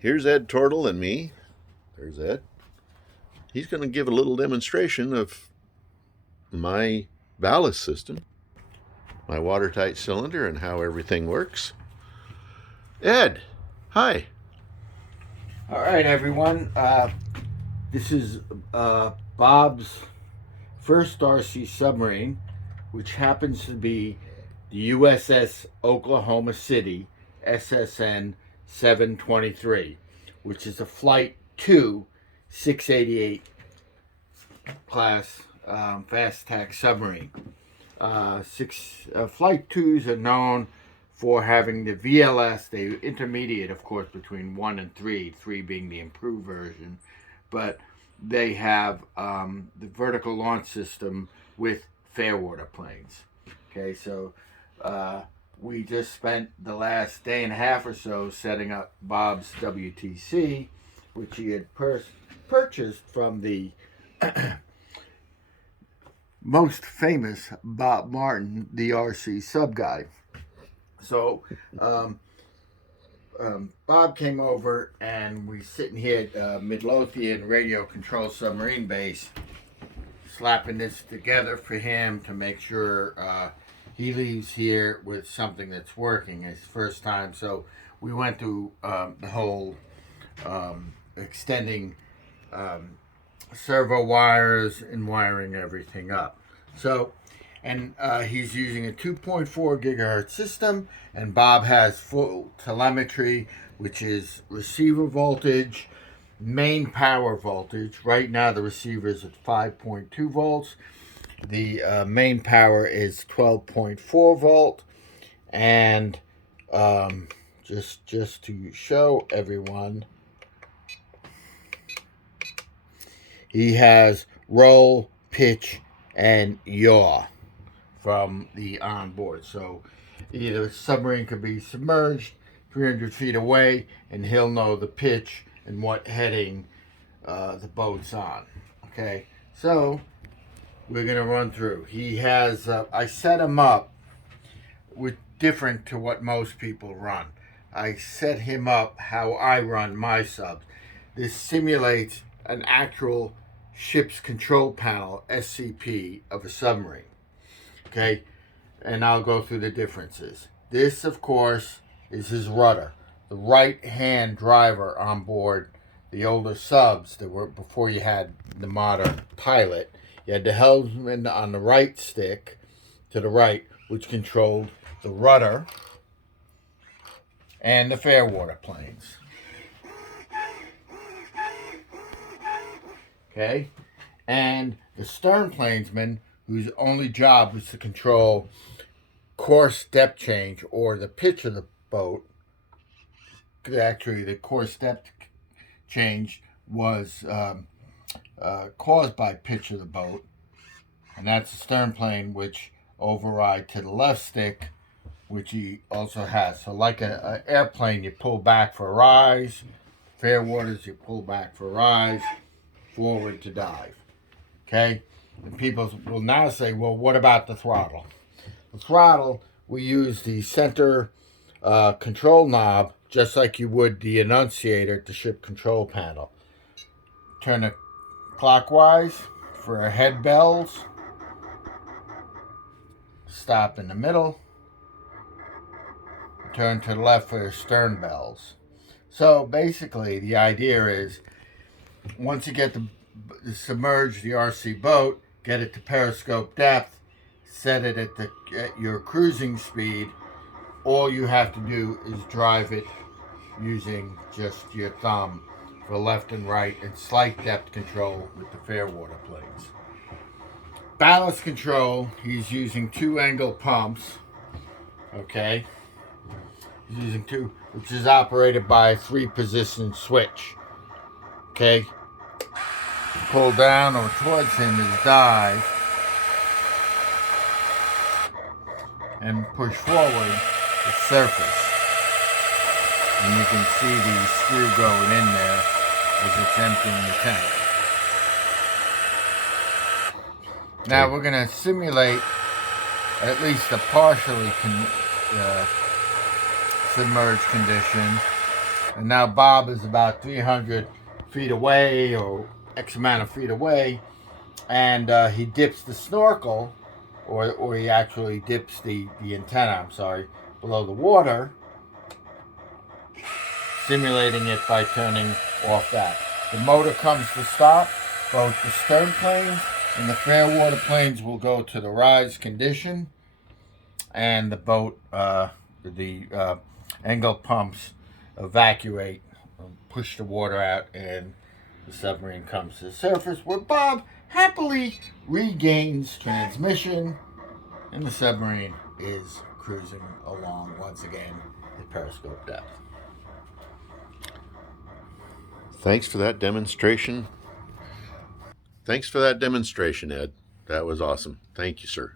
Here's Ed Tortle and me. There's Ed. He's going to give a little demonstration of my ballast system, my watertight cylinder, and how everything works. Ed, hi. All right, everyone. This is Bob's first RC submarine, which happens to be the USS Oklahoma City, SSN 723, which is a Flight 2 688 class fast attack submarine. Flight 2s are known for having the VLS, the intermediate, of course, between 1 and 3, 3 being the improved version, but they have the vertical launch system with fairwater planes. Okay, so we just spent the last day and a half or so setting up Bob's WTC, which he had purchased from the most famous Bob Martin, the RC sub guy. So Bob came over and we sitting here at Midlothian Radio Control Submarine Base, slapping this together for him to make sure he leaves here with something that's working. His first time, so we went through the whole extending servo wires and wiring everything up. So, and he's using a 2.4 gigahertz system, and Bob has full telemetry, which is receiver voltage, main power voltage. Right now the receiver is at 5.2 volts. The main power is 12.4 volt, and just to show everyone, he has roll, pitch, and yaw from the onboard. So either the submarine could be submerged 300 feet away, and he'll know the pitch and what heading the boat's on. Okay, so we're gonna run through. He has I set him up with different to what most people run. I set him up how I run my subs. This simulates an actual ship's control panel, SCP, of a submarine. Okay, and I'll go through the differences. This, of course, is his rudder, the right-hand driver on board the older subs that were before you had the modern pilot. You had the helmsman on the right stick to the right, which controlled the rudder and the fairwater planes. Okay, and the stern planesman, whose only job was to control course depth change or the pitch of the boat. Actually, the course depth change was caused by pitch of the boat, and that's the stern plane, which override to the left stick, which he also has. So like an airplane, you pull back for rise, fair waters, you pull back for rise, forward to dive. Okay, and people will now say, well, what about the throttle? The throttle, we use the center control knob, just like you would the annunciator at the ship control panel. Turn it clockwise for head bells. Stop in the middle. Turn to the left for stern bells. So basically, the idea is, once you get the submerge the RC boat, get it to periscope depth, set it at your cruising speed. All you have to do is drive it using just your thumb for left and right, and slight depth control with the fairwater planes. Ballast control, he's using 2-angle pumps. Okay, he's using 2, which is operated by a 3-position switch. Okay, pull down or towards him is dive, and push forward the surface. And you can see the screw going in there as it's emptying the tank. Now we're going to simulate at least a partially submerged condition And now Bob is about 300 feet away, or X amount of feet away, and he dips the snorkel, or he actually dips the antenna, I'm sorry, below the water, simulating it by turning off that. The motor comes to stop. Both the stern planes and the fair water planes will go to the rise condition, and the boat, the angle pumps evacuate, push the water out, and the submarine comes to the surface, where Bob happily regains transmission, and the submarine is cruising along once again at periscope depth. Thanks for that demonstration. Thanks for that demonstration, Ed. That was awesome. Thank you, sir.